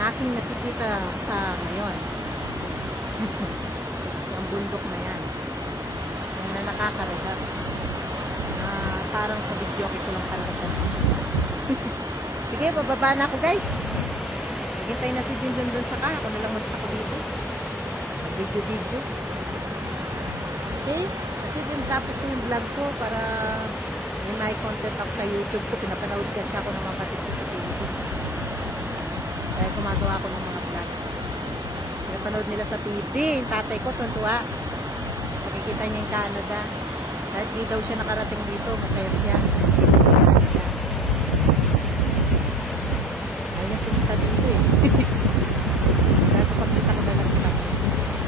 aking nakikita sa ngayon. Yung bundok na yan. Yung na nakaka-relax. Parang sa video ko lang talaga siya. Sige, bababa na ako guys. Hintay na si Junjun dun sa ka. Ako na lang magsako dito. Video. Okay? Kasi dun tapos ko yung vlog ko para may content ako sa YouTube ko. Pinapanood kasi ako ng mga kapatid ko sa Philippines. Kaya gumagawa ako ng mga vlog. Pinapanood nila sa TV. Yung tatay ko, tuntua. Nakikita niya yung Canada. Kahit di daw siya nakarating dito, masaya siya. Ayaw pumunta dito eh. Kaya kapag kita ko na lang sila.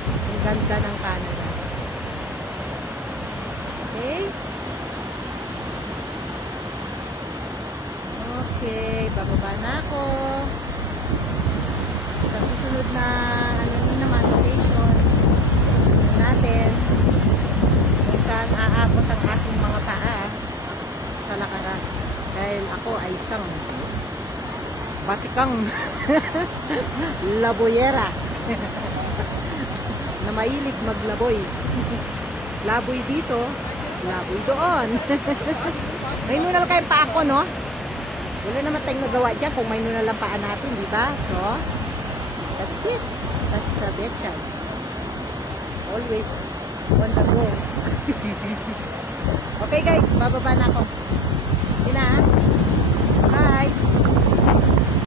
Ang ganda ng Canada. Okay? Okay, bababa na ako. Sa susunod na naman location natin kung saan aabot ang aking mga paa sa lakaran. Dahil ako ay isang batikang laboyeras na mahilig maglaboy. Laboy dito, laboy doon. May nunal kayong paa ko, no? Wala naman tayong nagawa dyan kung may nunal ang paa natin, di ba? So, that's it. That's a betchan. Always on the go. Okay guys, bababa na ako. Bye.